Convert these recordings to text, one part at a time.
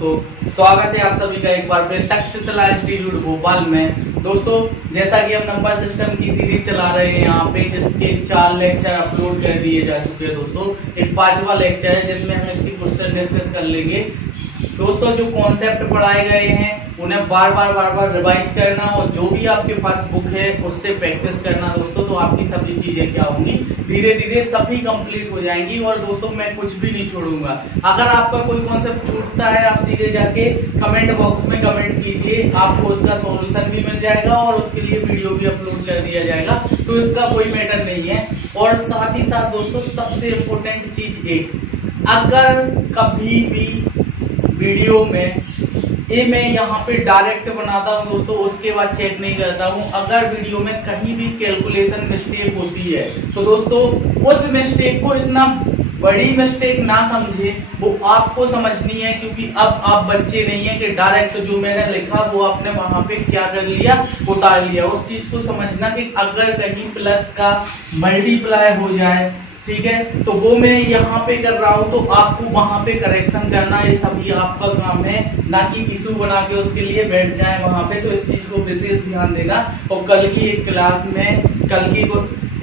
दोस्तों, स्वागत है आप सभी का एक बार फिर तक्षशिला इंस्टीट्यूट भोपाल में। दोस्तों, जैसा कि हम नंबर सिस्टम की सीरीज चला रहे हैं यहाँ पे, जिसके 4 लेक्चर अपलोड कर दिए जा चुके हैं दोस्तों। एक 5वां लेक्चर है जिसमें हम इसकी क्वेश्चन डिस्कस कर लेंगे। दोस्तों, जो कॉन्सेप्ट पढ़ाए गए हैं उन्हें बार बार रिवाइज करना और जो भी आपके पास बुक है उससे प्रैक्टिस करना दोस्तों, तो आपकी सभी चीजें क्या होंगी, धीरे धीरे सभी कंप्लीट हो जाएंगी। और दोस्तों, मैं कुछ भी नहीं छोड़ूंगा। अगर आपका कोई कॉन्सेप्ट छूटता है, आप सीधे जाके कमेंट बॉक्स में कमेंट कीजिए, आपको उसका सॉल्यूशन भी मिल जाएगा और उसके लिए वीडियो भी अपलोड कर दिया जाएगा, तो इसका कोई मैटर नहीं है। और साथ ही साथ दोस्तों, सबसे इम्पोर्टेंट चीज एक, अगर कभी भी वीडियो में ये मैं यहाँ पे डायरेक्ट बनाता हूँ दोस्तों, उसके बाद चेक नहीं करता हूँ। अगर वीडियो में कहीं भी कैलकुलेशन मिस्टेक होती है तो दोस्तों उस मिस्टेक को इतना बड़ी मिस्टेक ना समझे, वो आपको समझनी है। क्योंकि अब आप बच्चे नहीं है कि डायरेक्ट जो मैंने लिखा वो आपने वहां पे क्या कर लिया, उतार लिया। उस चीज को समझना कि अगर कहीं प्लस का मल्टीप्लाई हो जाए, ठीक है, तो वो मैं यहाँ पे कर रहा हूँ, तो आपको वहां पे करेक्शन करना, ये सभी आपका काम है, ना कि इशू बना के उसके लिए बैठ जाए वहां पे। तो इस चीज को विशेष ध्यान देना। और कल की एक क्लास में, कल की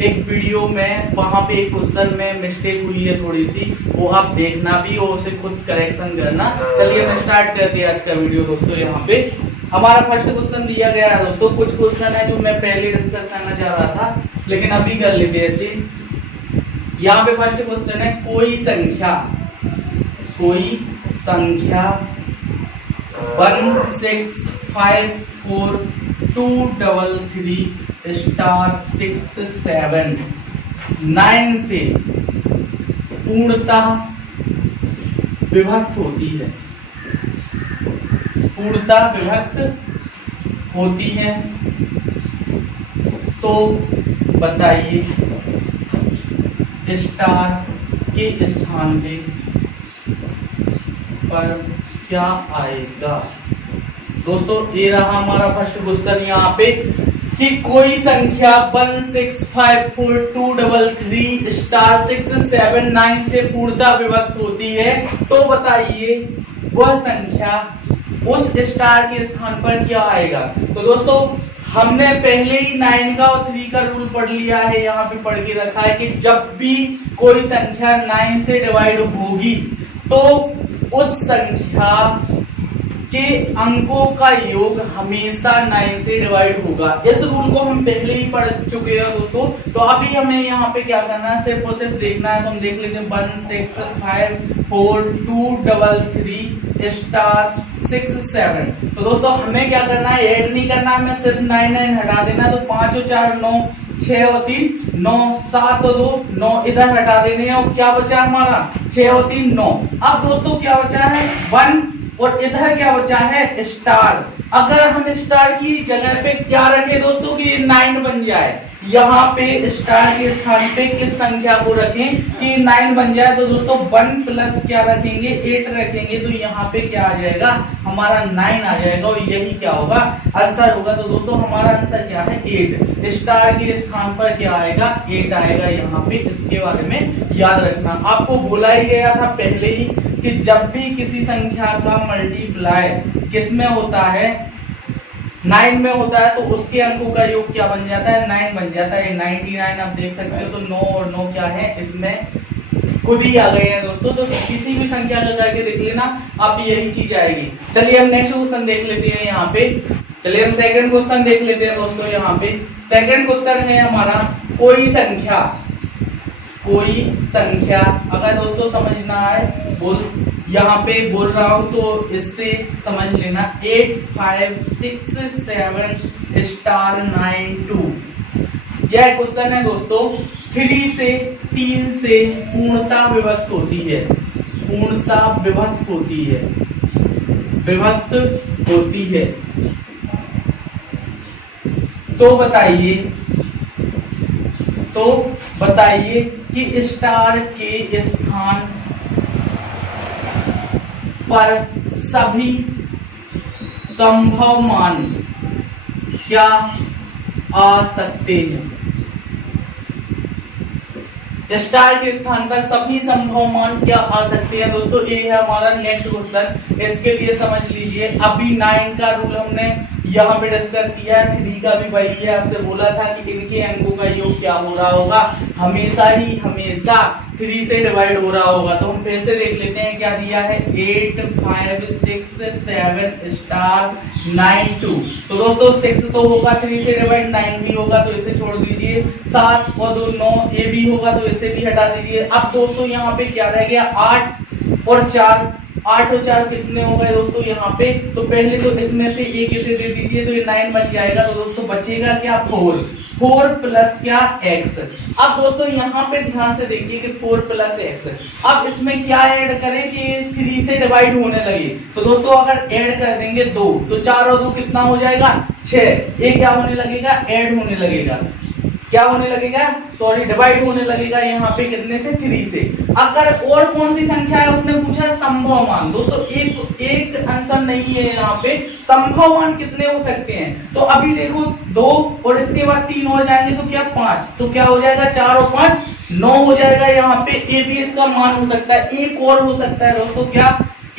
एक वीडियो में, वहां पे एक क्वेश्चन में मिस्टेक हुई है थोड़ी सी, वो आप देखना भी और उसे खुद करेक्शन करना। चलिए मैं स्टार्ट करते हैं आज का वीडियो दोस्तों। यहाँ पे हमारा फर्स्ट क्वेश्चन दिया गया है दोस्तों। कुछ क्वेश्चन है जो मैं पहले डिस्कस करना चाह रहा था, लेकिन अभी कर लेते हैं ऐसे। यहाँ पे फर्स्ट क्वेश्चन है, कोई संख्या 1654233*679 से पूर्णतः विभक्त होती है, पूर्णतः विभक्त होती है, तो बताइए स्टार के स्थान पे पर क्या आएगा। दोस्तों, ये रहा हमारा फर्स्ट क्वेश्चन यहाँ पे कि कोई संख्या 1654233*679 से पूर्णतः विभक्त होती है, तो बताइए वह संख्या उस स्टार के स्थान पर क्या आएगा। तो दोस्तों, हमने पहले ही 9 का और 3 का रूल पढ़ लिया है, यहाँ पे पढ़ के रखा है कि जब भी कोई संख्या 9 से डिवाइड होगी तो उस संख्या के अंकों का योग हमेशा 9 से डिवाइड होगा। इस रूल को हम पहले ही पढ़ चुके हैं दोस्तों। तो अभी हमें यहाँ पे क्या करना है, सिर्फ और सिर्फ देखना है। तो हम देख लेते हैं 1654233*67। तो दोस्तों, हमें क्या करना है, ऐड नहीं करना है, हमें सिर्फ 9 हटा देना है। तो 5 और 4 9, 6 और 3 9, 7 और 2 9, इधर हटा देने हैं। और क्या बचा हमारा, 6 और 3 9। अब दोस्तों क्या बचा है, 1, और इधर क्या बचा है, स्टार। अगर हम स्टार की जगह पे क्या रखें दोस्तों कि ये 9 बन जाए, यहाँ पे स्टार के स्थान पे किस संख्या को रखें कि 9 बन जाए। तो दोस्तों 1 प्लस क्या रखेंगे, 8 रखेंगे, तो यहाँ पे क्या आ जाएगा, हमारा 9 आ जाएगा। और यही क्या होगा, आंसर होगा। तो दोस्तों हमारा आंसर क्या है, 8। स्टार के स्थान पर क्या आएगा, 8 आएगा यहाँ पे। इसके बारे में याद रखना। आपको बोला ही गया था पहले ही कि जब भी किसी संख्या का मल्टीप्लाई किस में होता है, 9 में होता है, तो उसके अंकों का योग क्या बन जाता है, 9 बन जाता है। 99 आप देख सकते हो। तो 9 और 9 क्या है, इसमें खुद ही आ गए हैं दोस्तों। तो किसी भी संख्या का करके देख लेना, आप यही चीज आएगी। चलिए हम नेक्स्ट क्वेश्चन देख लेते हैं यहाँ पे। चलिए हम सेकंड क्वेश्चन देख लेते हैं दोस्तों। यहाँ पे सेकंड क्वेश्चन है हमारा, कोई संख्या, अगर दोस्तों समझना है, यहाँ पे बोल रहा हूं तो इससे समझ लेना, 8567*92। यह क्वेश्चन है दोस्तों, 3 से पूर्णतः विभक्त होती है, पूर्णतः विभक्त होती है। तो बताइए कि स्टार के स्थान पर सभी संभव मान क्या आ सकते हैं। स्टार के स्थान पर सभी संभव मान क्या आ सकते हैं दोस्तों, ये है हमारा नेक्स्ट क्वेश्चन। इसके लिए समझ लीजिए अभी 9 का रूल हमने यहाँ पे डिस्कस किया है, 3 का भी वही है। आपसे बोला था कि इनके अंकों का योग क्या हो रहा होगा, हमेशा 3 से डिवाइड हो रहा होगा। तो हम फिर से देख लेते हैं क्या दिया है, 8 5 6 7 स्टार 9 2। तो दोस्तों 6 तो होगा 3 से डिवाइड, 9 भी होगा तो इसे छोड़ दीजिए, 7 और 2 9, ये भी होगा तो इसे भी हटा दीजिए। अब दोस्तों यहाँ पे क्या रह गया, 8 और 4, 8 और 4 कितने हो गए दोस्तों यहाँ पे, तो पहले तो इसमें से एक इसे दे दीजिए तो ये 9 बन जाएगा। तो दोस्तों बचेगा क्या, 4 प्लस क्या, x। अब दोस्तों यहाँ पे ध्यान से देखिए कि 4 प्लस x, अब इसमें क्या ऐड करें कि 3 से डिवाइड होने लगे। तो दोस्तों अगर ऐड कर देंगे 2, तो 4 और 2 कितना हो जाएगा, 6। ये क्या होने लगेगा, ऐड होने लगेगा, क्या होने लगेगा, सॉरी डिवाइड होने लगेगा यहाँ पे कितने से, 3 से। अगर और कौन सी संख्या है उसने पूछा, संभव मान। दोस्तों एक आंसर नहीं है यहाँ पे, संभव मान कितने हो सकते हैं। तो अभी देखो 2 और इसके बाद 3 हो जाएंगे तो क्या 5, तो क्या हो जाएगा, 4 और 5 9 हो जाएगा यहाँ पे। ए भी इसका मान हो सकता है, एक और हो सकता है दोस्तों क्या,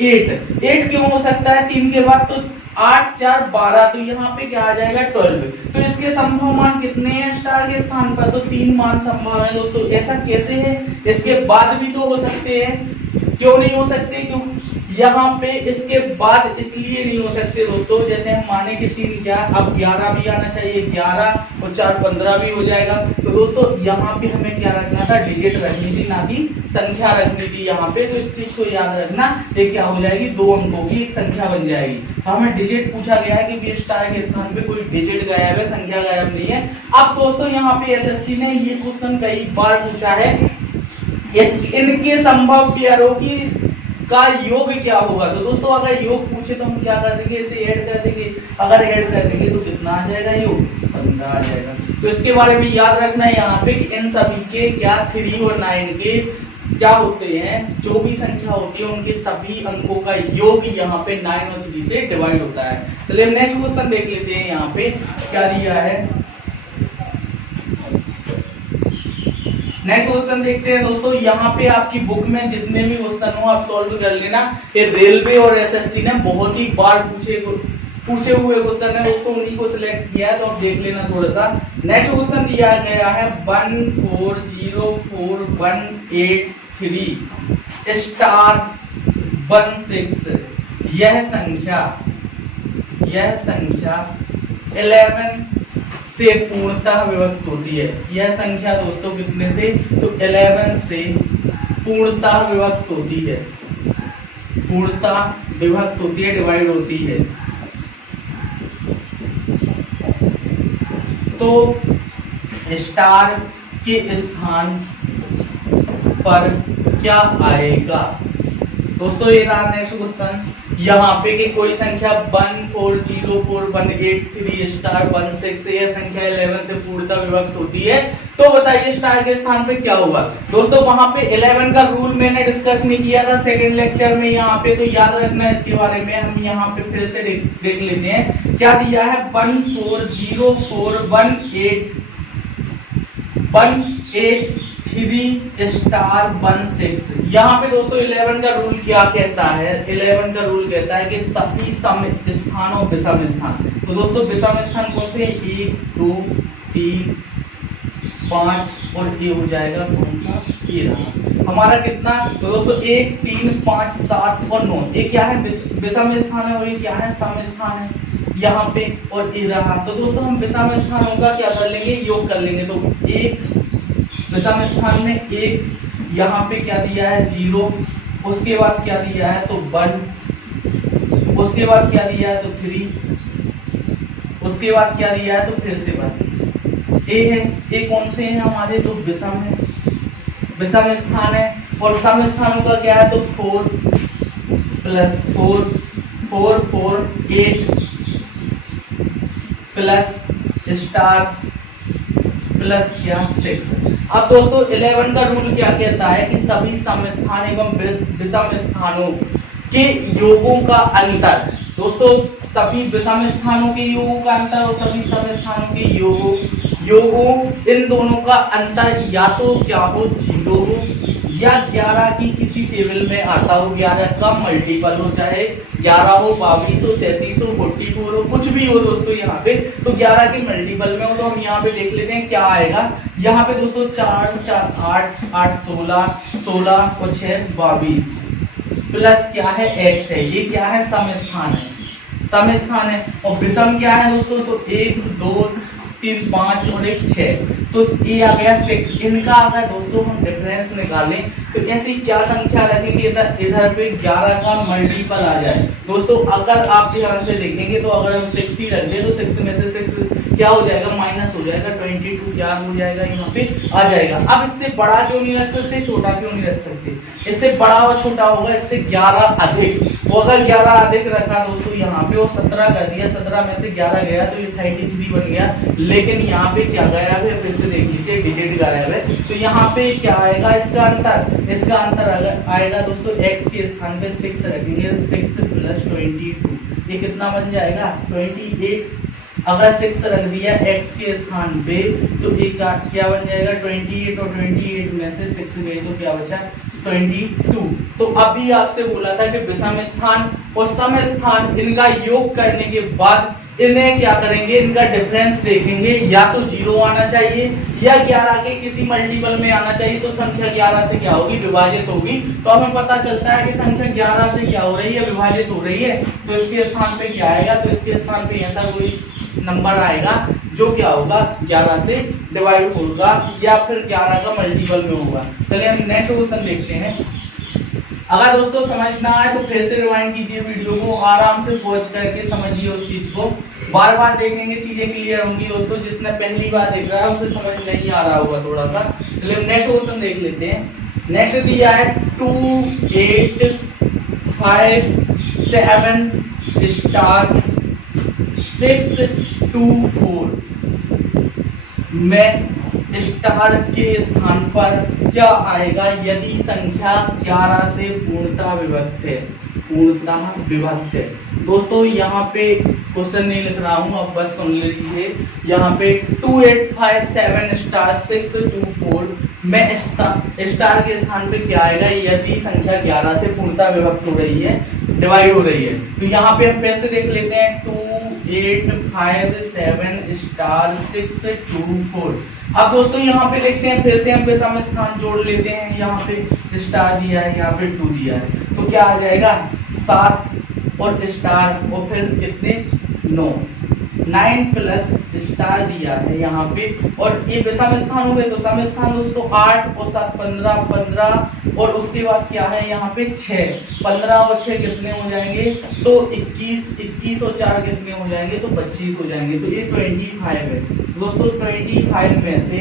8 क्यों हो सकता है, 3 के बाद तो 8 4 12, तो यहाँ पे क्या आ जाएगा 12। तो इसके संभव मान कितने हैं स्टार के स्थान पर, तो 3 मान संभव है दोस्तों। ऐसा कैसे है, इसके बाद भी तो हो सकते हैं, क्यों नहीं हो सकते, क्यों यहाँ पे इसके बाद इसलिए नहीं हो सकते दोस्तों, जैसे हम माने कि 3 क्या, अब 11 भी आना चाहिए, 11 और 4 15 भी हो जाएगा। तो दोस्तों यहाँ पे हमें क्या रखना था, डिजिट रखनी थी, ना कि संख्या रखनी थी यहाँ पे। तो इस चीज को याद रखना, ये क्या हो जाएगी, 2 अंकों की एक संख्या बन जाएगी। तो हमें डिजिट पूछा गया है कि बी स्टार के स्थान पे कोई डिजिट गायब है, संख्या गायब नहीं है। अब दोस्तों यहाँ पे एसएससी ने ये क्वेश्चन कई बार पूछा है, इनके संभव पेयरों की का योग क्या होगा। तो दोस्तों अगर योग पूछे तो हम क्या कर देंगे, इसे ऐड कर देंगे। अगर ऐड कर देंगे तो कितना आ जाएगा, योग 15 आ जाएगा। तो इसके बारे में याद रखना है यहाँ पे कि इन सभी के क्या 3 और 9 के क्या होते हैं, जो भी संख्या होती है उनके सभी अंकों का योग यहाँ पे 9 और 3 से डिवाइड होता है। चलिए नेक्स्ट क्वेश्चन देख लेते हैं, यहाँ पे क्या दिया है। नेक्स्ट क्वेश्चन देखते हैं दोस्तों, यहाँ पे आपकी बुक में जितने भी क्वेश्चन हो आप सॉल्व कर लेना। ये रेलवे और एसएससी ने बहुत ही बार पूछे हुए क्वेश्चन है दोस्तों, उन्हीं को सिलेक्ट किया है, तो आप देख लेना थोड़ा सा। नेक्स्ट क्वेश्चन दिया गया है 140183 स्टार 16। यह संख्या 11 से पूर्णतः विभक्त होती है। यह संख्या दोस्तों कितने से, तो 11 से पूर्णतः विभक्त होती है, पूर्णतः विभक्त होती है, डिवाइड होती है। तो स्टार के स्थान पर क्या आएगा दोस्तों, ये रहा नेक्स्ट क्वेश्चन। यहाँ पे कि कोई संख्या 140418 स्टार 16 से यह संख्या 11 से पूर्णतः विभक्त होती है, तो बताइए स्टार के स्थान पे क्या होगा। दोस्तों वहां पे 11 का रूल मैंने डिस्कस नहीं किया था सेकंड लेक्चर में, यहाँ पे तो याद रखना है इसके बारे में। हम यहाँ पे फिर से देख लेते हैं क्या दिया है, 140418 स्टार 16। यहाँ पे दोस्तों 11 का रूल क्या कहता है, 11 का रूल कहता है कि सभी सम स्थान और विषम स्थान। तो दोस्तों विषम स्थान कौन से, 1 2 3 5 और ये हो जाएगा कौन सा, ये रहा हमारा कितना। तो दोस्तों 1 3 5 7 और 9, ये क्या है, विषम स्थान है, और ये क्या है, सम स्थान है यहाँ पे, और ये रहा। तो दोस्तों हम विषम स्थानों का क्या कर लेंगे, योग कर लेंगे। तो 1 विषम स्थान में 1, यहाँ पे क्या दिया है 0, उसके बाद क्या दिया है तो 1, उसके बाद क्या दिया है तो 3, उसके बाद क्या दिया है तो फिर से 1। ए है, ए कौन से हैं हमारे, तो विषम है, विषम स्थान है। और सम स्थानों का क्या है तो 4 प्लस 4 4 4 8 प्लस स्टार प्लस क्या 6। अब दोस्तों 11 का रूल क्या कहता है कि सभी सम स्थान एवं विषम स्थानों के योगों का अंतर, दोस्तों सभी विषम स्थानों के योगों का अंतर और सभी सम स्थानों के योग हो, इन दोनों का अंतर या तो क्या हो 0 हो, या 11 की किसी टेबल में आता हो, 11 का मल्टीपल हो, चाहे 11 हो, 22 हो, 33 हो, 44 हो, कुछ भी हो दोस्तों यहाँ पे, तो 11 के मल्टीपल में हो। तो हम यहाँ पे देख लेते हैं क्या आएगा। यहाँ पे दोस्तों 4 4 8 8 16 16 और 6 22 प्लस क्या है x है, ये क्या है सम स्थान है, सम स्थान है। और विषम क्या है दोस्तों, तो 1 2 3 5 और 1 6, तो ये आ गया 6। इनका अगर दोस्तों हम डिफरेंस निकालें तो ऐसी क्या संख्या रखेंगे इधर पे 11 का मल्टीपल आ जाए। दोस्तों अगर आप ध्यान से देखेंगे तो अगर हम 6 ही रख दें तो 6 में से 6 क्या हो जाएगा, माइनस हो जाएगा, 22 क्या हो जाएगा यहाँ पे आ जाएगा। अब इससे बड़ा क्यों नहीं रख सकते, छोटा क्यों नहीं रख सकते, इससे बड़ा और छोटा होगा, इससे 11 अधिक, वो अगर 11 अधिक रखा दोस्तों यहाँ पे, वो 17 कर दिया, 17 में से 11 गया तो ये 33 बन गया। लेकिन यहाँ पे क्या गया है, फिर से देख लीजिए डिजिट गायब है, तो यहाँ पे क्या आएगा इसका अंतर, इसका अंतर अगर आएगा दोस्तों x के स्थान पे 6 रखेंगे, 6 प्लस 22, ये कितना बन जाएगा 28। अगर 6 रख दिया x के स्थान पे तो एक क्या बन जाएगा 28, और 28 में से 6 गए तो क्या बचा 22। तो अभी आपसे बोला था कि विषम स्थान और सम स्थान इनका योग करने के बाद इन्हें क्या करेंगे, इनका डिफरेंस देखेंगे, या तो 0 आना चाहिए या 11 के किसी मल्टीपल में आना चाहिए, तो संख्या 11 से क्या होगी, विभाजित होगी। तो हमें पता चलता है कि संख्या 11 से क्या हो रही है, विभाजित हो रही है। तो इसके स्थान पे क्या आएगा, तो इसके स्थान पे ऐसा कोई नंबर आएगा जो क्या होगा 11 से डिवाइड होगा या फिर 11 का मल्टीपल में होगा। चलिए हम नेक्स्ट क्वेश्चन देखते हैं। अगर दोस्तों समझ ना आए तो फिर से रिवाइंड कीजिए वीडियो को, आराम से पॉज करके समझिए उस चीज को, बार बार देखने की चीजें क्लियर होंगी दोस्तों। जिसने पहली बार देख रहा है उसे समझ नहीं आ रहा होगा थोड़ा सा। चलिए नेक्स्ट क्वेश्चन देख लेते हैं। नेक्स्ट दिया है 2 8 5 7 स्टार 6 2 4 में स्टार के स्थान पर क्या आएगा यदि संख्या 11 से पूर्णतः विभक्त है, पूर्णतः विभक्त है। दोस्तों यहाँ पे क्वेश्चन नहीं लिख रहा हूँ, अब बस सुन लीजिए। यहाँ पे 2 8 5 7 स्टार 6 2 4 में स्टार के स्थान पे क्या आएगा यदि संख्या 11 से पूर्णतः विभक्त हो रही है, डिवाइड हो रही है। तो यहाँ पे हम फिर से देख लेते हैं 2 8 5 7 स्टार 6 2 4। अब दोस्तों यहाँ पे देखते हैं, फिर से हम पे सम स्थान जोड़ लेते हैं। यहाँ पे स्टार दिया है, यहाँ पे 2 दिया है, तो क्या आ जाएगा 7 और स्टार और फिर कितने 9 प्लस स्टार दिया है यहाँ पे, और ये सम स्थान हो गए। तो सम स्थान दोस्तों 8 और 7 15 और उसके बाद क्या है यहाँ पे 6, 15 और 6 कितने हो जाएंगे, तो 21 और 4 कितने हो जाएंगे, तो 25 हो जाएंगे। तो ये 25 है दोस्तों। 25 में से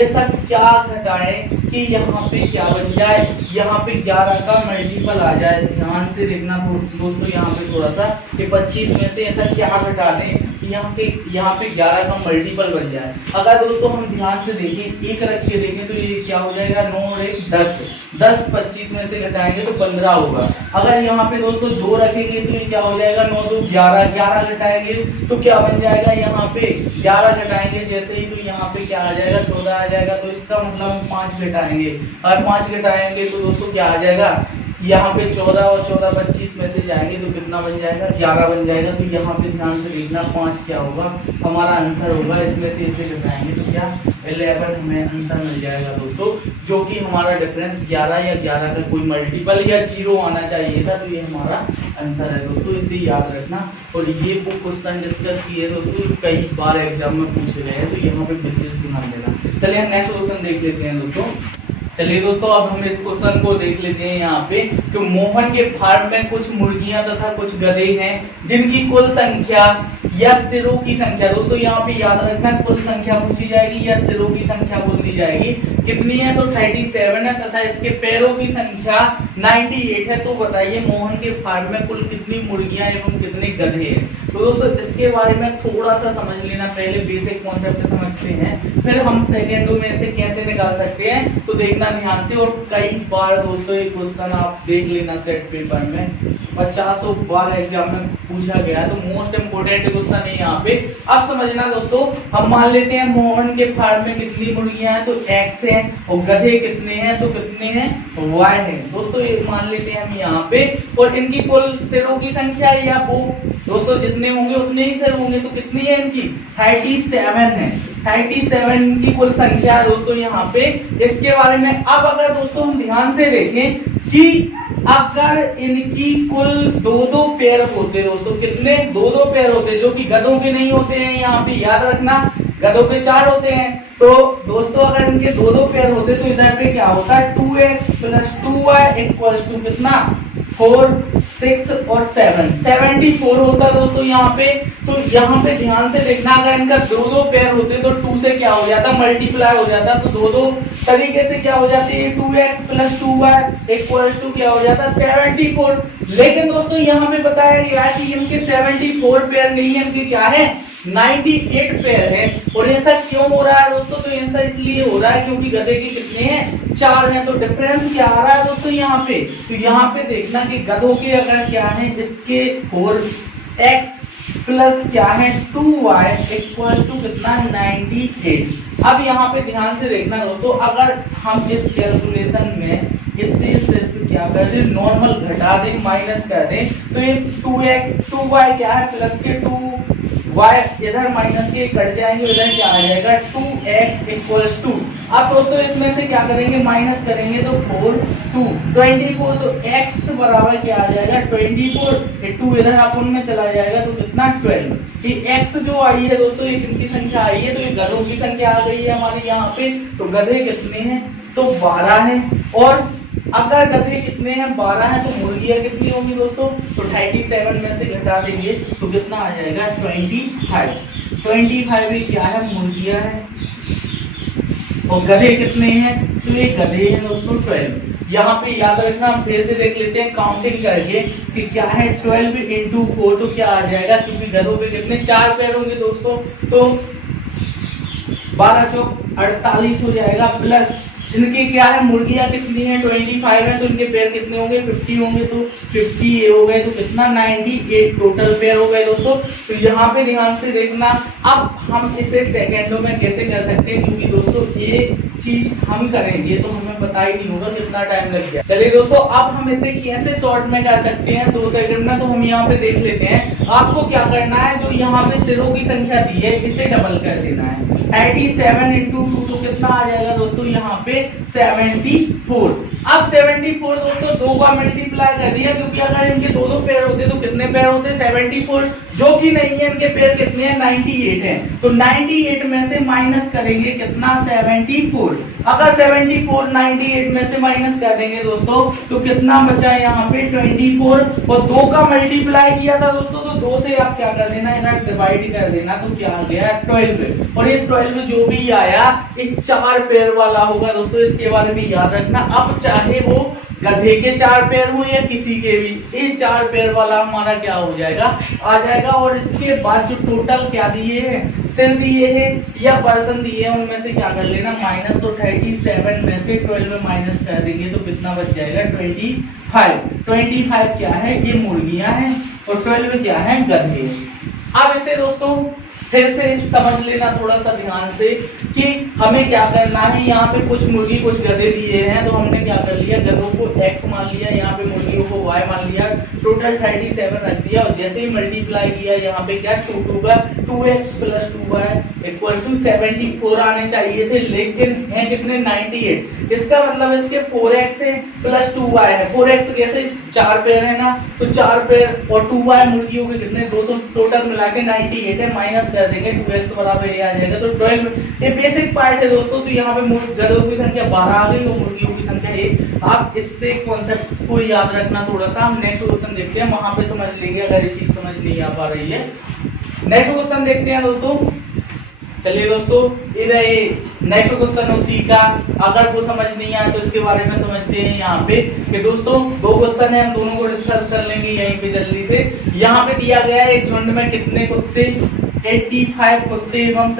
ऐसा क्या घटाएं कि यहाँ पे क्या बन जाए, यहाँ पे 11 का मल्टीपल आ जाए। ध्यान से देखना दोस्तों, यहाँ पे थोड़ा सा कि 25 में से ऐसा क्या घटा दें यहाँ पे 11 का मल्टीपल बन जाए। अगर दोस्तों हम ध्यान से देखें, एक रख के देखें तो ये क्या हो जाएगा 9 और 1 10 25 में से घटाएंगे तो 15 होगा। अगर यहाँ पे दोस्तों 2 रखेंगे तो ये क्या हो जाएगा 9 2 11 घटाएंगे तो क्या बन जाएगा, यहाँ पे 11 घटाएंगे जैसे ही तो यहाँ पे क्या आ जाएगा 14 आ जाएगा। तो इसका मतलब हम 5 घटाएंगे, और 5 घटाएंगे तो दोस्तों क्या आ जाएगा, यहाँ पे 14 और 14 25 में से जाएंगे तो कितना बन जाएगा 11 बन जाएगा। तो यहाँ पे ध्यान से देखना 5 क्या होगा हमारा आंसर होगा, इसमें से इसे घटाएंगे तो क्या 11 हमें आंसर मिल जाएगा दोस्तों, जो कि हमारा डिफरेंस 11 या 11 का कोई मल्टीपल या 0 आना चाहिए था। तो ये हमारा आंसर है दोस्तों, इसे याद रखना। और ये वो क्वेश्चन डिस्कस किए दोस्तों, कई बार एग्जाम में पूछे गए हैं, तो यहाँ पे विशेष ध्यान देना। चलिए हम नेक्स्ट क्वेश्चन देख लेते हैं दोस्तों। चलिए दोस्तों अब हम इस क्वेश्चन को देख लेते हैं यहाँ पे कि मोहन के फार्म में कुछ मुर्गियां तथा कुछ गधे हैं जिनकी कुल संख्या या सिरों की संख्या, दोस्तों यहाँ पे याद रखना कुल संख्या पूछी जाएगी या सिरों की संख्या बोल दी जाएगी, कितनी है तो 37 है तथा इसके पैरों की संख्या 98 है। तो बताइए मोहन के फार्म में कुल कितनी मुर्गियां एवं कितने गधे हैं। तो दोस्तों इसके बारे में थोड़ा सा समझ लेना, पहले बेसिक कॉन्सेप्ट समझते हैं, फिर हम सेकेंडों में से कैसे निकाल सकते हैं तो देखना ध्यान से। और कई बार दोस्तों ये क्वेश्चन आप देख लेना सेट पेपर में 50 बार एग्जाम में पूछा गया, तो मोस्ट इम्पोर्टेंट क्वेश्चन है यहाँ पे। अब समझना दोस्तों, हम मान लेते हैं मोहन के फार्म में कितनी मुर्गियां हैं तो X है, और गधे कितने हैं तो कितने हैं Y है दोस्तों, ये मान लेते हैं हम यहाँ पे। और इनकी कुल सिरों की संख्या या वो दोस्तों जितने होंगे उतने ही सिर होंगे, तो कितनी है इनकी 37 है, 37 की कुल संख्या है दोस्तों यहाँ पे। इसके बारे में अब अगर दोस्तों हम ध्यान से देखें कि अगर इनकी कुल दो पैर होते दोस्तों, कितने दो पैर होते जो कि गधों के नहीं होते हैं, यहाँ पे याद रखना गधों के 4 होते हैं। तो दोस्तों अगर इनके दो पैर होते तो इधर पे क्या होता है 2x + 2y = कितना 4 6 और 7 74 होता है दोस्तों यहाँ पे। तो यहाँ पे ध्यान से देखना, अगर इनका दो पैर होते तो 2 से क्या हो जाता मल्टीप्लाई हो जाता, तो दो तरीके से क्या हो जाती है 2x + 2y = क्या हो जाता 74। लेकिन दोस्तों यहाँ पे बताया गया है कि इनके 74 पैर नहीं है, इनके क्या है 98 पैर है। और ऐसा क्यों हो रहा है दोस्तों, तो ऐसा इसलिए हो रहा है क्योंकि गधे के कितने हैं 4 हैं। तो डिफरेंस क्या आ रहा है दोस्तों यहाँ पे, तो यहाँ पे देखना कि गधों के अगर क्या है इसके 4x प्लस क्या है 2y = कितना है 98। अब यहाँ पे ध्यान से देखना दोस्तों, अगर हम इस कैलकुलेशन में इससे सिर्फ क्या कर दें नॉर्मल घटा दें माइनस कर दें, तो ये 2y क्या है प्लस के 2y इधर माइनस के कट जाएंगे, इधर क्या आ जाएगा 2x = 2। अब दोस्तों इसमें से क्या करेंगे माइनस करेंगे तो 4 2 24, तो x बराबर क्या आ जाएगा 24, 2 इधर अपन में चला जाएगा तो कितना 12। ये x जो आई है दोस्तों ये किनकी संख्या आई है, तो ये गधों की संख्या आ गई है हमारे यहाँ पे। तो गधे कितने हैं तो 12 है, और अगर गधे कितने हैं 12 है तो मुर्गियां कितनी होंगी दोस्तों, तो 37 में से घटा देंगे तो कितना आ जाएगा 25 ही क्या है मुर्गियां है। और गधे कितने हैं तो ये गधे हैं दोस्तों 12। यहाँ पे याद रखना, हम फिर से देख लेते हैं काउंटिंग करके कि क्या है 12 × 4 तो क्या आ जाएगा, क्योंकि गधों पे कितने 4 पैर होंगे दोस्तों, तो 12 चौक 48 हो जाएगा, प्लस इनके क्या है मुर्गियां कितनी है 25 है, तो इनके पैर कितने होंगे 50 होंगे, तो 50 ये हो गए तो कितना 98 टोटल पैर हो गए दोस्तों। तो यहाँ पे ध्यान से देखना, अब हम इसे सेकेंडों में कैसे कर सकते हैं, क्योंकि दोस्तों ये चीज हम करेंगे तो हमें पता ही नहीं होगा कितना टाइम लग गया। चलिए दोस्तों अब हम इसे कैसे शॉर्ट में कर सकते हैं 2 सेकंड में, तो हम यहाँ पे देख लेते हैं। आपको क्या करना है, जो यहाँ पे सिरों की संख्या दी है इसे डबल कर देना है। 87 × 2 तो कितना आ जाएगा दोस्तों यहाँ पे 74। अब 74 दोस्तों 2 का मल्टीप्लाई कर दिया, क्योंकि अगर इनके दो पैर होते तो कितने पैर होते 74, जो कि नहीं है इनके पैर कितने हैं 98 हैं, तो 98 में से माइनस करेंगे कितना 74। अगर 74 98 में से माइनस कर देंगे दोस्तों तो कितना बचा है यहाँ पे 24, और 2 का मल्टीप्लाई किया था दोस्तों तो 2 से आप क्या कर देना इधर डिवाइड कर देना, तो क्या आ गया 12। और ये 12 जो भी आया एक 4 पैर वाला होगा दोस्तों, इसके बारे में याद रखना। अब चाहे वो गधे के 4 पैर हो या किसी के भी, ये 4 पैर वाला हमारा क्या हो जाएगा आ जाएगा। और इसके बाद जो टोटल क्या दिए हैं सिर दिए हैं या पर्सन दिए हैं उनमें से क्या कर लेना माइनस, तो 37 में से 12 में माइनस कर देंगे तो कितना बच जाएगा 25 क्या है ये मुर्गियां हैं और 12 क्या है गधे। अब इसे दोस्तों फिर से समझ लेना थोड़ा सा ध्यान से कि हमें क्या करना है। यहाँ पे कुछ मुर्गी कुछ गधे दिए हैं, तो हमने क्या कर लिया गधों को x मान लिया, यहाँ पे मुर्गियों को y मान लिया, टोटल 37 रख दिया। और जैसे ही मल्टीप्लाई किया यहाँ पे क्या 2x + 2y = 74 आने चाहिए थे, लेकिन है कितने 98। इसका मतलब इसके 4x + 2y है। 4x कैसे 4 पैर है ना, तो 4 पैर और 2y मुर्गियों के कितने 2, तो टोटल मिला के 98 है, माइनस कर देंगे 2x बराबर ये आ जाएगा तो 12। ये बेसिक पार्ट है दोस्तों। तो यहाँ पे गधों की संख्या 12 आ गई और मुर्गियों की संख्या 1। आप इससे कॉन्सेप्ट को याद रखना थोड़ा सा। हम नेक्स्ट क्वेश्चन देखते हैं, वहां पे समझ लेंगे अगर ये चीज समझ नहीं आ पा रही है। नेक्स्ट क्वेश्चन देखते हैं दोस्तों। चलिए दोस्तों, इधर नेक्स्ट क्वेश्चन उसी का, अगर वो समझ नहीं आया तो इसके बारे में समझते हैं यहाँ पे कि दोस्तों 2 क्वेश्चन है, हम दोनों को डिस्कस कर लेंगे यहीं पे जल्दी से। यहाँ पे दिया गया है एक झुंड में कितने कुत्ते, 85 कुत्ते एवं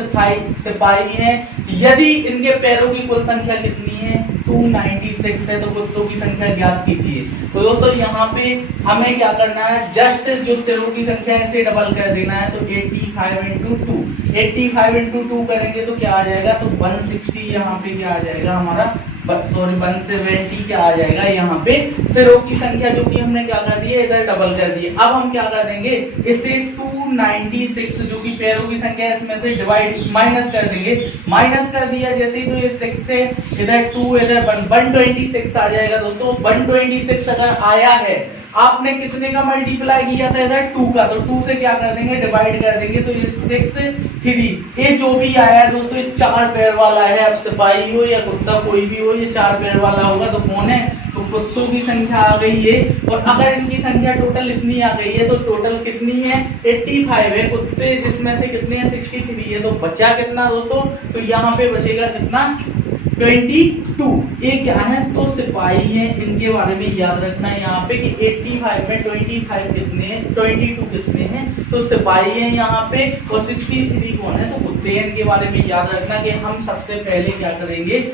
सिपाही हैं। यदि इनके पैरों की कुल संख्या कितनी है, 296 है, तो कुत्तों की संख्या ज्ञात कीजिए। तो दोस्तों यहाँ पे हमें क्या करना है, जस्ट जो सिरों की संख्या है इसे डबल कर देना है। तो 85 इंटू 2, 85 इंटू 2 करेंगे तो क्या आ जाएगा, तो 160 यहाँ पे क्या आ जाएगा हमारा, सॉरी 170 क्या आ जाएगा यहाँ पे सिरों की संख्या, जो कि हमने क्या कर दी है, इधर डबल कर दी है। अब हम क्या कर देंगे, इससे 296 जो कि पैरों की संख्या है इसमें से डिवाइड माइनस कर देंगे। माइनस कर दिया जैसे ही, तो ये 6 से इधर 2 इधर 126 आ जाएगा दोस्तों। 126 अगर आया है, आपने कितने का मल्टीप्लाई किया था, इधर 2 का, तो 2 से क्या कर देंगे, डिवाइड कर देंगे। तो ये 6 3, ये जो भी आया है दोस्तों, ये 4 पैर वाला है। अब सिपाही हो या कुत्ता कोई भी हो, ये 4 पैर वाला होगा। तो कौन है, तो कुत्तों की संख्या आ गई है। और अगर इनकी संख्या टोटल इतनी आ गई है, तो टोटल कितनी है, 85 है कुत्ते, जिसमें से कितने हैं, 63 है। तो बचा कितना दोस्तों, तो यहाँ पे बचेगा कितना, 22। ये क्या है, तो सिपाही हैं, इनके बारे में याद रखना है यहाँ पे कि 85 में 25 कितने हैं, 22 कितने हैं, तो सिपाही हैं यहाँ पे। और 63 कौन है, तो कुत्ते हैं। इनके बारे में याद रखना कि हम सबसे पहले क्या करेंगे,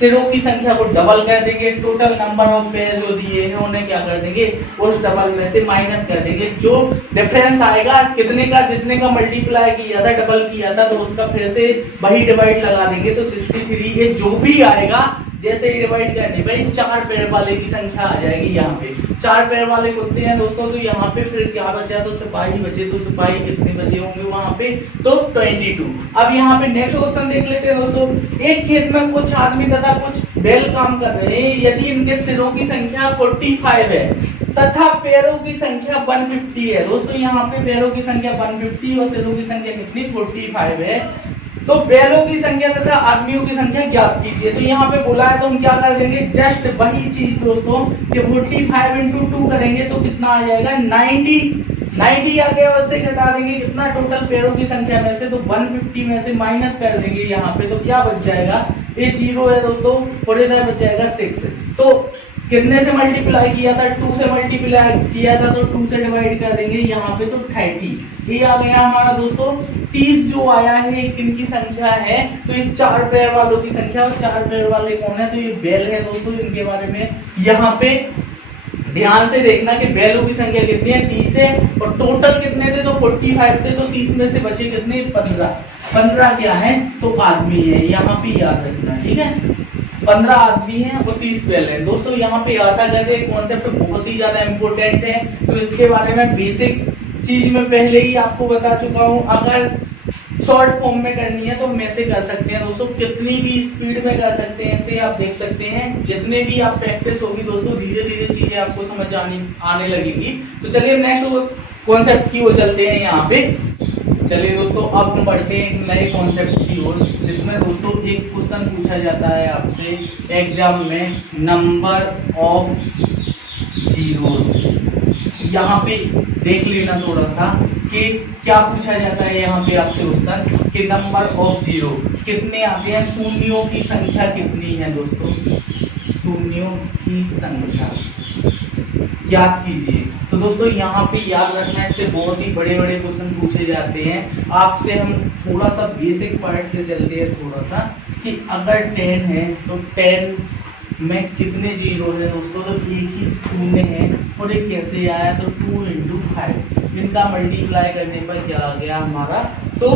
सिरों की संख्या को डबल कर देंगे, टोटल नंबर ऑफ पेयर जो दिए हैं उन्हें क्या कर देंगे, उस डबल में से माइनस कर देंगे। जो डिफरेंस आएगा कितने का, जितने का मल्टीप्लाई किया था, डबल किया था, तो उसका फिर से वही डिवाइड लगा देंगे। तो 63 ये जो भी आएगा, जैसे ही डिवाइड करने भाई 4 पैर वाले की संख्या आ जाएगी यहाँ पे। 4 पैर वाले कुत्ते हैं दोस्तों, तो यहाँ पे फिर क्या बचा, तो सिपाही बचे। तो सिपाही कितने बचे होंगे वहां पे, तो 22। अब यहाँ पे नेक्स्ट क्वेश्चन देख लेते हैं दोस्तों। एक खेत में कुछ आदमी तथा कुछ बैल काम कर रहे हैं। यदि इनके सिरों की संख्या 45 है तथा पैरों की संख्या 150 है। दोस्तों यहाँ पे पैरों की संख्या 150 और सिरों की संख्या कितनी, 45 है। तो बैलों की संख्या तथा आदमियों की संख्या ज्ञात कीजिए। तो यहाँ पे बोला है, तो हम क्या कर देंगे, जस्ट वही चीज दोस्तों कि 45 इंटू 2 करेंगे तो कितना आ जाएगा, 90 आ गया। उससे घटा देंगे कितना, टोटल पैरों की संख्या में से, तो 150 में से माइनस कर देंगे यहाँ पे। तो क्या बच जाएगा, ये 0 है दोस्तों, और इधर बच जाएगा 6। तो कितने से मल्टीप्लाई किया था, 2 से मल्टीप्लाई किया था, तो 2 से डिवाइड कर देंगे यहाँ पे। तो 30 ये आ गया हमारा दोस्तों। 30 जो आया है इनकी संख्या है, तो ये 4 पैर वालों की संख्या। और 4 पैर वाले कौन है, तो ये बैल है दोस्तों। इनके बारे में यहाँ पे ध्यान से देखना कि बैलों की संख्या कितनी है, 30 है। और टोटल कितने थे, तो 45 थे। तो 30 में से बचे कितने, 15 क्या है, तो आदमी है। यहाँ पे याद रखना, ठीक है, 15 आदमी हैं और 30 बैल हैं। दोस्तों यहाँ पे आशा करते हैं कॉन्सेप्ट बहुत ही ज्यादा इंपॉर्टेंट है, तो इसके बारे में बेसिक चीज मैं पहले ही आपको बता चुका हूँ। अगर शॉर्ट फॉर्म में करनी है तो हम ऐसे कर सकते हैं दोस्तों, कितनी भी स्पीड में कर सकते हैं, ऐसे आप देख सकते हैं। जितने भी आप प्रैक्टिस होगी दोस्तों, धीरे धीरे चीजें आपको समझ आने लगेंगी। तो चलिए नेक्स्ट कॉन्सेप्ट की ओर चलते हैं यहाँ पे। चलिए दोस्तों, अब हम बढ़ते हैं एक नए कॉन्सेप्ट की ओर, जिसमें दोस्तों एक क्वेश्चन पूछा जाता है आपसे एग्जाम में, नंबर ऑफ जीरोस। यहाँ पे देख लेना थोड़ा सा कि क्या पूछा जाता है यहाँ पे आपसे क्वेश्चन कि नंबर ऑफ जीरो कितने आते हैं, शून्यों की संख्या कितनी है दोस्तों, शून्यों की संख्या याद कीजिए। तो दोस्तों यहाँ पे याद रखना है, इससे बहुत ही बड़े बड़े क्वेश्चन पूछे जाते हैं आपसे। हम थोड़ा सा बेसिक पार्ट से चलते हैं थोड़ा सा, कि अगर 10 है तो 10 में कितने जीरो है दोस्तों, तो एक ही शून्य है। और एक कैसे आया, तो 2 इंटू 5, इनका मल्टीप्लाई करने पर क्या आ गया हमारा, तो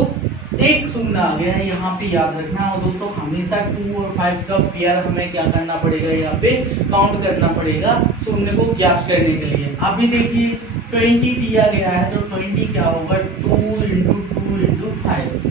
एक शून्य आ गया। यहाँ पे याद रखना। और दोस्तों हमेशा 2 और 5 का पेयर हमें क्या करना पड़ेगा, यहाँ पे काउंट करना पड़ेगा शून्य को ज्ञात करने के लिए। अभी देखिए 20 दिया गया है, तो 20 क्या होगा, 2 इंटू 5।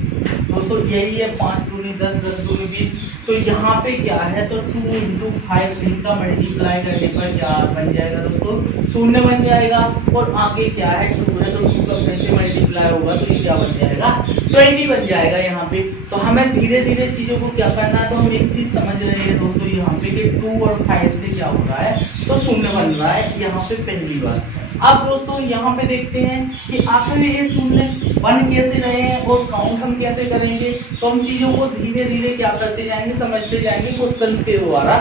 दोस्तों यही है, 5 दूनी 10, 10 दूनी 20। तो यहाँ पे क्या है, तो 2 इंटू 5 इनका मल्टीप्लाई करने पर क्या बन जाएगा दोस्तों, शून्य बन जाएगा। और आगे क्या है, 2 है, तो 2 का फिर से मल्टीप्लाई होगा, तो ये क्या बन जाएगा, 20 बन जाएगा यहाँ पे। तो हमें धीरे धीरे चीजों को क्या करना है, तो हम एक चीज समझ रहे हैं दोस्तों यहाँ पे कि 2 और 5 से क्या हो रहा है, तो शून्य बन रहा है यहाँ पे, पहली बात। अब दोस्तों यहाँ पे देखते हैं कि आखिर ये शून्य बन कैसे रहे हैं और काउंट हम कैसे करेंगे। तो हम चीजों को धीरे धीरे क्या करते जाएंगे, समझते जाएंगे क्वेश्चन के द्वारा।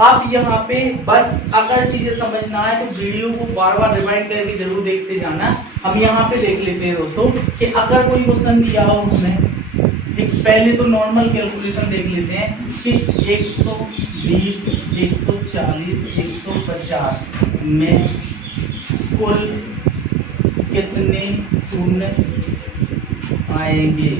आप यहाँ पे बस अगर चीजें समझना है तो वीडियो को बार बार रिवाइंड करके जरूर देखते जाना। हम यहाँ पे देख लेते हैं दोस्तों कि अगर कोई क्वेश्चन दिया हो हमें, एक पहले तो नॉर्मल कैलकुलेशन देख लेते हैं कि 120, 140, 150 में कुल कितने शून्य आएंगे,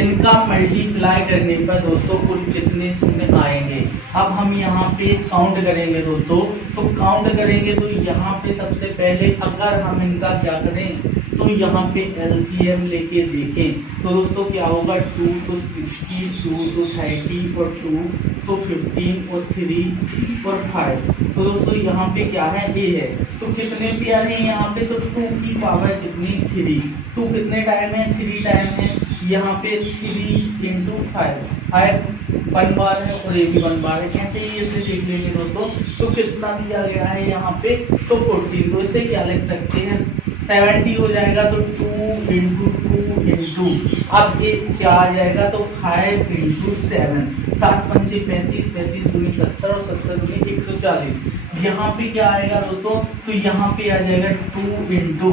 इनका मल्टीप्लाई करने पर दोस्तों कुल कितने शून्य आएंगे। अब हम यहाँ पे काउंट करेंगे दोस्तों, तो काउंट करेंगे तो यहाँ पे सबसे पहले अगर हम इनका क्या करें तो यहाँ पे LCM लेके देखें तो दोस्तों क्या होगा, 2 तो 60, 2 तो 30 और 2 तो 15 और 3 और 5। तो दोस्तों यहाँ पे क्या है, A है। तो कितने पेयर है यहाँ पे, तो 2 की पावर कितनी, 3। 2 कितने टाइम है, 3 टाइम है। यहाँ पे 3 इंटू 5 1 बार है और ये भी 1 बार है। ऐसे ही इसे देख लेंगे दोस्तों। तो कितना दिया गया है यहाँ पे, तो 14। तो इससे क्या लिख सकते हैं, 70 हो जाएगा। तो 2 इंटू 2 इंटू, अब ये क्या आ जाएगा, तो 5 इंटू 7, 7 पंचे 35, 35 दूनी 70 और 70 दूनी 140। यहाँ पे क्या आएगा दोस्तों, तो यहाँ पे आ जाएगा 2 इंटू,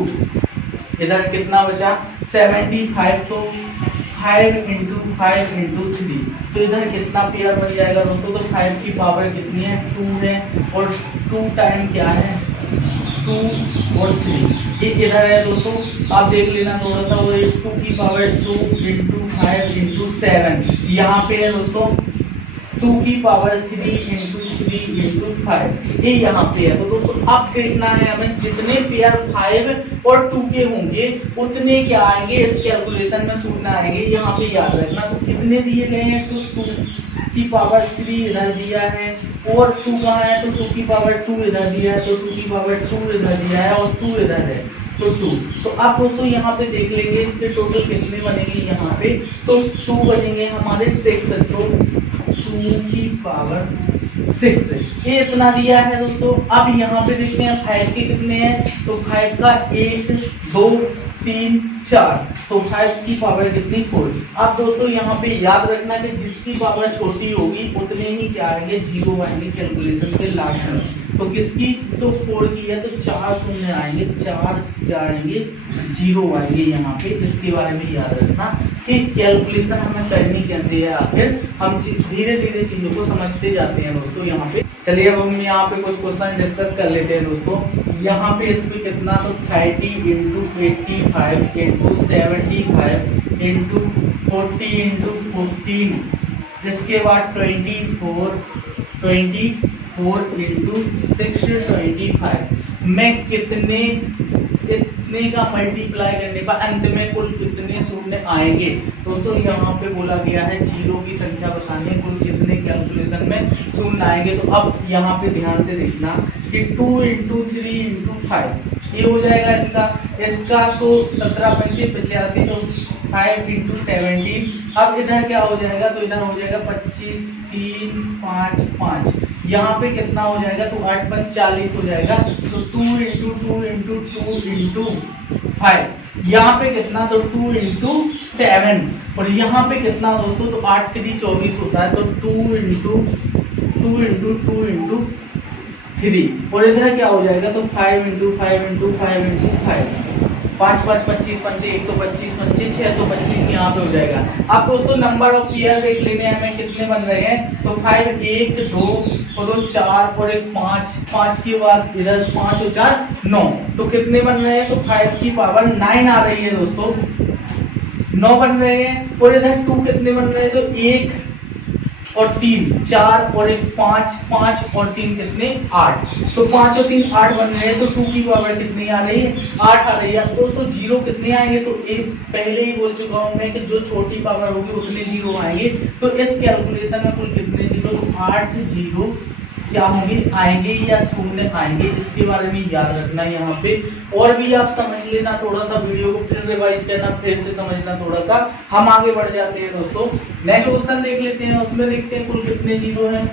इधर कितना बचा 75, तो 5 इंटू 5 इंटू 3। तो इधर कितना पेयर बन जाएगा दोस्तों, तो 5 की पावर कितनी है, 2 है और 2 टाइम क्या है, 2 और 3। ये इधर है दोस्तों, आप देख लेना थोड़ा सा, वो 2 की पावर 2 इंटू 5 इंटू 7। यहाँ पे है दोस्तों 2 की पावर 3 इंटू 3 इंटू 5, ये यहाँ पे है। तो दोस्तों अब देखना है हमें, जितने पेयर 5 और 2 के होंगे उतने क्या आएंगे इस कैलकुलेशन में शून्य आएंगे। यहाँ पे याद रखना, तो कितने दिए गए हैं, तो 2 की पावर 3 इधर दिया है और 2 कहाँ है, तो 2 की पावर 2 इधर दिया है, तो 2 की पावर 2 इधर दिया है और 2 इधर है, तो 2। तो अब दोस्तों यहाँ पे देख लेंगे कि टोटल कितने बनेंगे यहाँ पे, तो 2 बनेंगे हमारे 6, तो 2 की पावर 6, ये इतना दिया है दोस्तों। अब यहाँ पे देखते हैं 5 के कितने हैं, तो 5 का 1 2 3 4, तो 5 की पावर कितनी, 4। अब दोस्तों यहाँ पे याद रखना कि जिसकी पावर छोटी होगी उतने ही क्या आएंगे, 0 आएंगे कैलकुलेशन के लास्ट में। तो किसकी, तो 4 की है, तो 4 शून्य आएंगे, 4 क्या आएंगे, 0 आएंगे यहाँ पे। इसके बारे में याद रखना कि कैलकुलेशन हमें करनी कैसे है, आखिर हम धीरे धीरे चीजों को समझते जाते हैं दोस्तों। यहाँ पे चलिए अब हम यहाँ पे कुछ क्वेश्चन डिस्कस कर लेते हैं दोस्तों। यहाँ पे इस पे कितना, तो 30 इंटू 85 इंटू 75 इंटू 40 इंटू 14, इसके बाद 24 इंटू 625 में कितने का मल्टीप्लाई करने पर अंत में कुल कितने शून्य आएंगे। दोस्तों यहाँ पे बोला गया है 0 की संख्या बतानी है, कुल कितने कैलकुलेशन में शून्य आएंगे। तो अब यहाँ पे ध्यान से देखना कि 2 इंटू 3 इंटू 5 ये हो जाएगा इसका तो 17 पंचे 85, तो 5 इंटू 17। अब इधर क्या हो जाएगा, तो इधर हो जाएगा 25 3 5 5, यहाँ पे कितना हो जाएगा, तो 8 5 40 हो जाएगा। तो 2 इंटू 2 इंटू 2 इंटू 5, यहाँ पे कितना, तो 2 इंटू 7 और यहाँ पे कितना दोस्तों, तो 8 3 24 होता है। तो 2 इंटू 2 इंटू 2 इंटू 3 और इधर क्या हो जाएगा, तो 5 इंटू 5 इंटू 5 इंटू 5, 5 5 25 पंचे 125 पंचे 625 यहाँ पे हो जाएगा। अब दोस्तों नंबर ऑफ पेयर देख लेने हैं हमें कितने बन रहे हैं, तो 5 1 2 और 2 4 और 1 5, 5 के बाद इधर 5 और 4 9, तो कितने बन रहे हैं, तो 5 की पावर 9 आ रही है दोस्तों, 9 बन रहे हैं। और इधर 2 कितने बन रहे हैं, तो 1 और 3 4 और 1 5, 5 और 3 कितने 8, तो 5 और 3 8 बन रहे हैं। तो 2 की पावर कितनी आ रही है, 8 आ रही है। दोस्तों 0 कितने आएंगे, तो एक पहले ही बोल चुका हूं मैं कि जो छोटी पावर होगी उतने 0 आएंगे। तो इस कैलकुलेशन में कुल कितने 0, 8 0 क्या होंगे, आएंगे या शून्य आएंगे, इसके बारे में याद रखना है यहाँ पे। और भी आप समझ लेना, थोड़ा सा वीडियो को फिर रिवाइज करना, फिर से समझना थोड़ा सा। हम आगे बढ़ जाते हैं दोस्तों, नेक्स्ट क्वेश्चन देख लेते हैं, उसमें देखते हैं कुल कितने 0 हैं।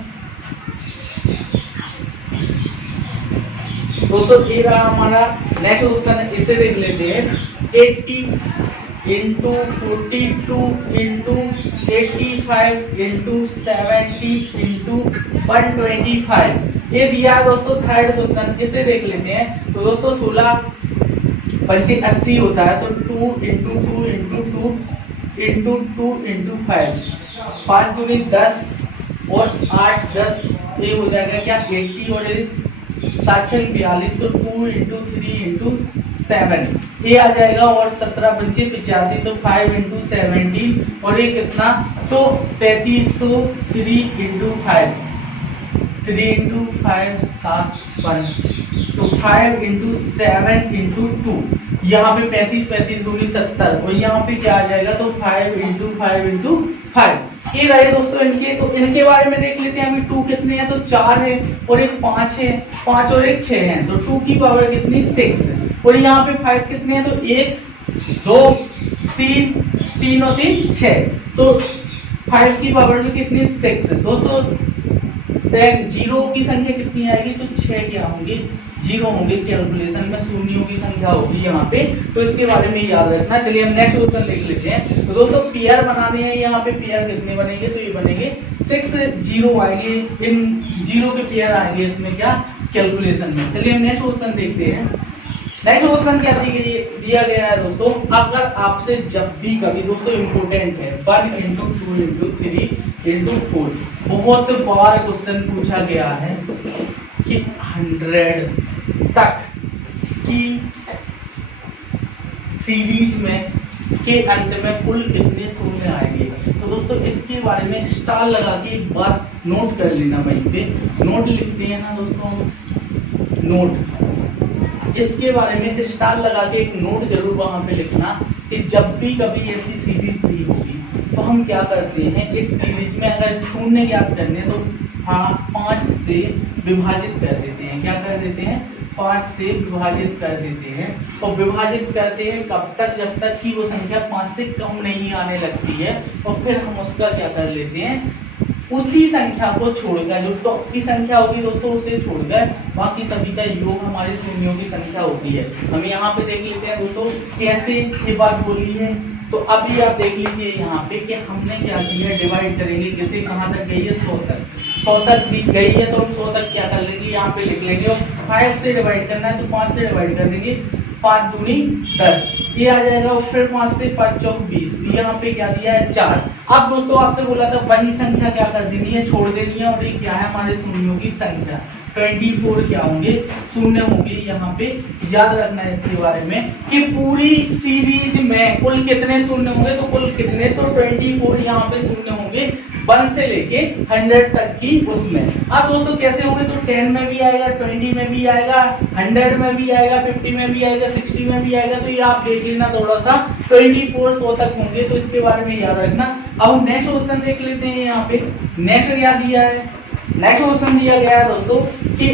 दोस्तों ये रहा हमारा नेक्स्ट क्वेश्चन, इसे देख लेते हैं। 80 इंटू 42 इंटू 85 इंटू 70 इंटू 125 ये दिया है दोस्तों थर्ड क्वेश्चन, इसे देख लेते हैं। तो दोस्तों 16 पंचे 80 होता है, तो 2 इंटू 2 इंटू 2 इंटू 2 इंटू 5, 5 दूनी 10 और 8 10, ये हो जाएगा क्या 80 और 7 6 42, तो 2 इंटू 3 इंटू 7 ये आ जाएगा, और 17 पंचे 85, तो 5 इंटू 17 और ये कितना तो 35, तो 3 इंटू 5, 3 इंटू 5 7 5, तो 5 इंटू 7 इंटू 2, यहाँ पे 35 35 दूनी 70, और यहाँ पे क्या आ जाएगा तो 5 इंटू 5 इंटू 5 ये रहे दोस्तों इनके। तो इनके बारे में देख लेते हैं। अभी 2 कितने हैं, तो 4 है और एक 5 है, 5 और एक 6 है, तो 2 की पावर कितनी 6 है, और यहाँ पे 5 कितने हैं, तो 1 2 3 3 और 3 6, तो 5 की पावर में कितनी 6 है दोस्तों। जीरो की संख्या कितनी आएगी, तो 6 क्या होंगे, जीरो होंगे कैलकुलेशन में, शून्यों की संख्या होगी यहाँ पे, तो इसके बारे में याद रखना। चलिए हम नेक्स्ट क्वेश्चन देख लेते हैं। तो दोस्तों पेयर बनाने हैं, यहाँ पे पेयर कितने बनेंगे, तो ये बनेंगे 6 जीरो आएंगे, इन जीरो के पेयर आएंगे इसमें क्या कैलकुलेशन में। चलिए हम नेक्स्ट क्वेश्चन देखते हैं। नेक्स्ट क्वेश्चन क्या दिया गया है दोस्तों, अगर आपसे जब भी कभी दोस्तों इंपोर्टेंट है 1 इंटू 2 इंटू 3 इंटू 4, बहुत बार क्वेश्चन पूछा गया है कि 100 तक की सीरीज में के अंत में कुल कितने शून्य आएंगे। तो दोस्तों इसके बारे में स्टार लगा के एक बार नोट कर लेना, वहीं पे नोट लिखते हैं ना दोस्तों, नोट, इसके बारे में स्टार लगा के एक नोट जरूर वहां पे लिखना कि जब भी कभी ऐसी सीरीज दी होगी तो हम क्या करते हैं, इस सीरीज में अगर शून्य ज्ञात करने हैं तो 5 से विभाजित कर देते हैं। क्या कर देते हैं, 5 से विभाजित कर देते हैं, और विभाजित करते हैं कब तक, जब तक कि वो संख्या 5 से कम नहीं आने लगती है, और फिर हम उसका क्या कर लेते हैं, उसी संख्या को छोड़कर, जो टॉप की संख्या होगी दोस्तों उसे छोड़कर बाकी सभी का योग हमारे शून्यों की संख्या होती है। हम यहाँ पे देख लेते हैं दोस्तों कैसे ये बात बोली है। तो अभी आप देख लीजिए यहाँ पे कि हमने क्या किया, डिवाइड करेंगे, किसे कहाँ तक गई है, 100 तक, 100 तक भी गई है, तो हम 100 तक क्या कर लेंगे, यहाँ पे लिख लेंगे, और 5 से डिवाइड करना है तो 5 से डिवाइड कर देंगे, 5 दूनी 10 ये आ जाएगा, और फिर 5 से 5 चौक 20, यहाँ पे क्या दिया है 4। अब दोस्तों आपसे बोला था वही संख्या क्या कर देनी है, छोड़ देनी है, और ये क्या है हमारे शून्यों की संख्या 24 क्या होंगे, शून्य होंगे। यहाँ पे याद रखना है इसके बारे में कि पूरी सीरीज में कुल कितने शून्य होंगे, तो कुल कितने, तो 24 यहाँ पे शून्य होंगे 1 से लेके 100 तक की उसमें। अब दोस्तों कैसे होंगे, तो 10 में भी आएगा, 20 में भी आएगा, 100 में भी आएगा, 50 में भी आएगा, 60 में भी आएगा, तो ये आप देख लेना थोड़ा सा, 24 100 तक होंगे, तो इसके बारे में याद रखना। अब नेक्स्ट क्वेश्चन देख लेते हैं। यहाँ पे नेक्स्ट क्या दिया है, नेक्स्ट क्वेश्चन दिया गया है दोस्तों कि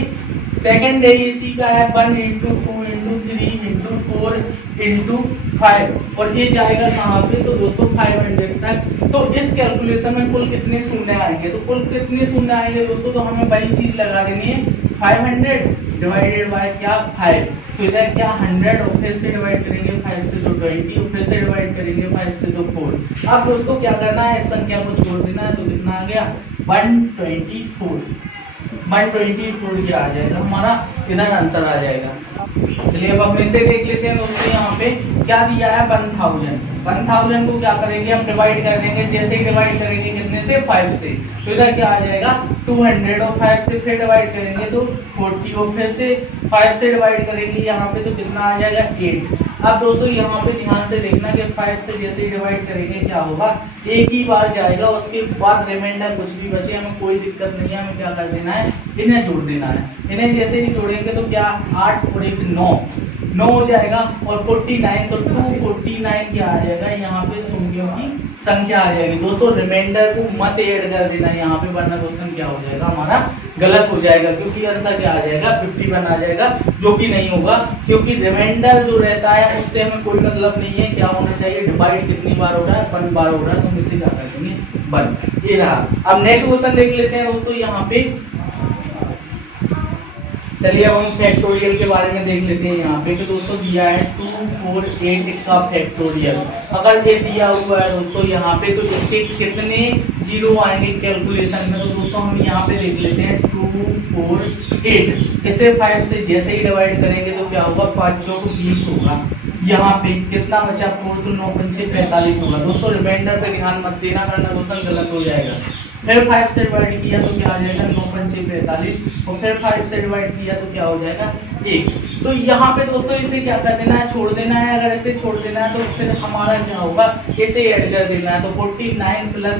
सेकंड डे इसी का है 1 इंटू 2 इंटू 3 इंटू 4 इंटू 5, और ये जाएगा कहाँ पे, तो दोस्तों 500 तक। तो इस कैलकुलेशन में कुल कितने शून्य आएंगे, तो कुल कितने शून्य आएंगे दोस्तों, तो हमें वही चीज लगा देनी है, 500 डिवाइडेड बाय क्या 5, तो इधर क्या 100, और फिर से डिवाइड करेंगे 5 से तो 20, और फिर से डिवाइड करेंगे 5 से तो 4। अब दोस्तों क्या करना है, इस संख्या को छोड़ देना है, तो कितना आ गया 124, 124 क्या आ जाएगा हमारा, इधर आंसर आ जाएगा। चलिए अब हम इसे देख लेते हैं दोस्तों। यहाँ पे क्या दिया है 1000 को क्या करेंगे, हम डिवाइड कर देंगे, जैसे ही डिवाइड करेंगे कितने से 5 से, तो इधर क्या आ जाएगा 200, और 5 से फिर डिवाइड करेंगे तो 40, और फिर से 5 से डिवाइड करेंगे यहाँ पे तो कितना आ जाएगा 8। अब दोस्तों यहाँ पे ध्यान से देखना कि 5 से जैसे ही डिवाइड करेंगे क्या होगा, एक ही बार जाएगा, उसके बाद रिमाइंडर कुछ भी बचे हमें कोई दिक्कत नहीं है, हमें क्या कर देना है, इन्हें जोड़ देना है। इन्हें जैसे ही जोड़ेंगे तो क्या 8 और 1 9 हो जाएगा, और 49, तो 249 क्या आ जाएगा, यहाँ पे शून्यों की संख्या आ जाएगी। दोस्तों रिमाइंडर को मत ऐड कर देना यहाँ पे, वरना क्वेश्चन क्या हो जाएगा हमारा गलत हो जाएगा, क्योंकि आंसर क्या आ जाएगा 51 आ जाएगा, जो कि नहीं होगा, क्योंकि रिमाइंडर जो रहता है उससे हमें कोई मतलब नहीं है। क्या होना चाहिए, डिवाइड कितनी बार हो रहा है, 1 बार हो रहा है, तो हम इसे क्या कर देंगे 1, ये रहा। अब नेक्स्ट क्वेश्चन देख लेते हैं दोस्तों। यहाँ पे चलिए अब हम फैक्टोरियल के बारे में देख लेते हैं। यहाँ पे तो दोस्तों दिया है 248 का फैक्टोरियल। अगर ये दिया हुआ है दोस्तों यहाँ पे, तो इसके कितने जीरो आएंगे कैलकुलेशन में, तो दोस्तों हम यहाँ पे देख लेते हैं 248। इसे 5 से जैसे ही डिवाइड करेंगे तो क्या होगा, 5 चौक 20 होगा। यहाँ पे कितना बचा, 4 तो 9 पंचे 45 होगा। दोस्तों रिमाइंडर पे ध्यान मत देना वरना क्वेश्चन गलत हो जाएगा। फिर 5 से डिवाइड किया तो क्या आ जाएगा, 9 पंचे 45, और फिर 5 से डिवाइड किया तो क्या हो जाएगा 1। तो यहाँ पे दोस्तों इसे क्या कर देना है, छोड़ देना है। अगर इसे छोड़ देना है तो फिर हमारा क्या होगा, इसे ऐड कर देना है। तो 49 प्लस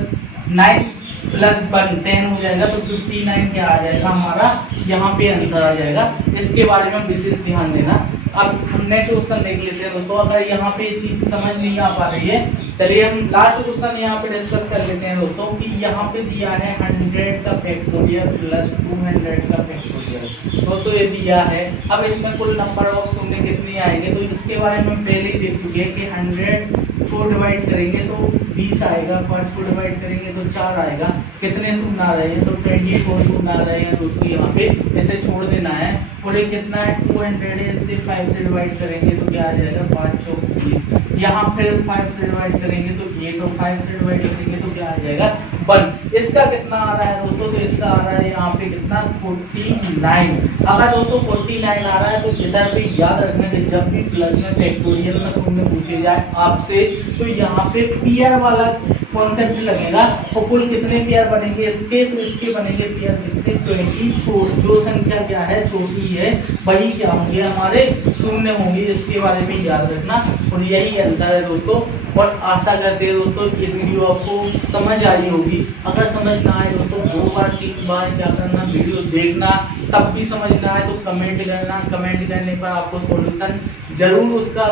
9 प्लस 1 10 हो जाएगा। तो 59 क्या आ जाएगा हमारा, यहाँ पे आंसर आ जाएगा। इसके बारे में विशेष ध्यान देना। अब हम नेक्स्ट क्वेश्चन देख लेते हैं दोस्तों। अगर यहाँ पे ये चीज समझ नहीं आ पा रही है, चलिए हम लास्ट क्वेश्चन यहाँ पे डिस्कस कर लेते हैं दोस्तों कि यहाँ पे दिया है 100 का फैक्टोरियल प्लस 200 का फैक्टोरियल। दोस्तों ये दिया है, अब इसमें कुल नंबर ऑफ शून्य कितने आएंगे, तो इसके बारे में पहले ही देख चुके हैं कि 100 को डिवाइड करेंगे तो 20 आएगा, 5 को डिवाइड करेंगे तो 4 आएगा। कितने शून्य आ रहे हैं, तो 24 शून्य आ रहे हैं दोस्तों। यहाँ पे इसे छोड़ देना है। और ये कितना है 200 से 5 से डिवाइड करेंगे तो क्या आ जाएगा, 5 चौक 20। यहाँ फिर 5 से डिवाइड करेंगे तो 8, और 5 से डिवाइड करेंगे तो क्या आ जाएगा 1। इसका कितना आ रहा है दोस्तों, तो इसका आ रहा है यहाँ पे कितना 49। अगर दोस्तों 49 आ रहा है तो इधर पे याद रखना कि जब भी प्लस में फैक्टोरियल में शून्य पूछे जाए आपसे, तो यहाँ पे पेयर वाला कॉन्सेप्ट लगेगा। और कुल कितने पेयर बनेंगे इसके, तो इसके बनेंगे पेयर कितने 24। जो संख्या क्या है छोटी है वही क्या होंगे, हमारे शून्य होंगे। इसके बारे में याद रखना। और यही आंसर है दोस्तों। और आशा करते हैं दोस्तों ये वीडियो आपको समझ आई होगी। अगर समझ ना आए दोस्तों 2 बार 3 बार क्या करना, वीडियो देखना, तब भी समझ ना आए तो कमेंट करना। कमेंट करने पर आपको सॉल्यूशन जरूर उसका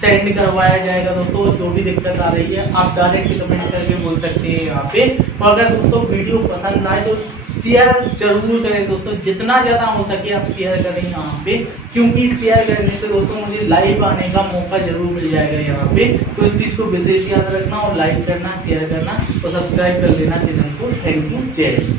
सेंड करवाया जाएगा दोस्तों। जो भी दिक्कत आ रही है आप डायरेक्ट कमेंट करके बोल सकते हैं यहाँ पे। तो अगर दोस्तों वीडियो पसंद आए तो शेयर जरूर करें दोस्तों, जितना ज़्यादा हो सके आप शेयर करें यहाँ पे, क्योंकि शेयर करने से दोस्तों मुझे लाइव आने का मौका जरूर मिल जाएगा यहाँ पे। तो इस चीज़ को विशेष याद रखना और लाइक करना, शेयर करना और सब्सक्राइब कर लेना चैनल को। थैंक यू, जय हिंद।